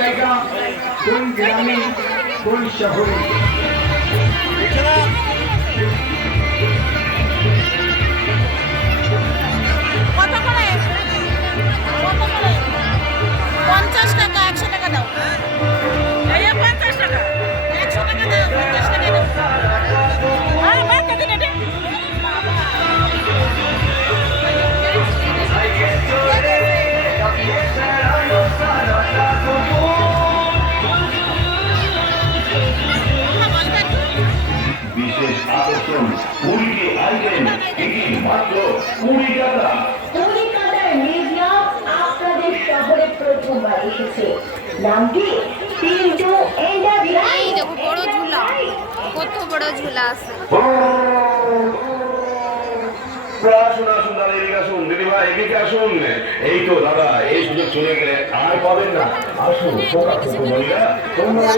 জায়গা, কোন গ্রামে, কোন শহরে। কত করে? 50 টাকা, 100 টাকা দাও। এই 50 টাকা, 100 টাকা দাও, 50 টাকা দাও। আর বাদ কত দিন এটা? বিশেষ আকর্ষণ 20টি আইটেম, এটি মাত্র 20 টাকা। কলিকাতার মিউজিয়াম আপনাদের শহরে প্রথমবার এসেছে। নামটি পিন্টু এই দেখো বড় ঝুলা, কত বড় ঝুলা আছে। আসুন আসুন দাদা, এদিকে আসুন, দিদি ভাই এদিকে আসুন। এই তো দাদা, এই সুযোগ চলে গেলে আর পাবেন না। আসুন, তোমরা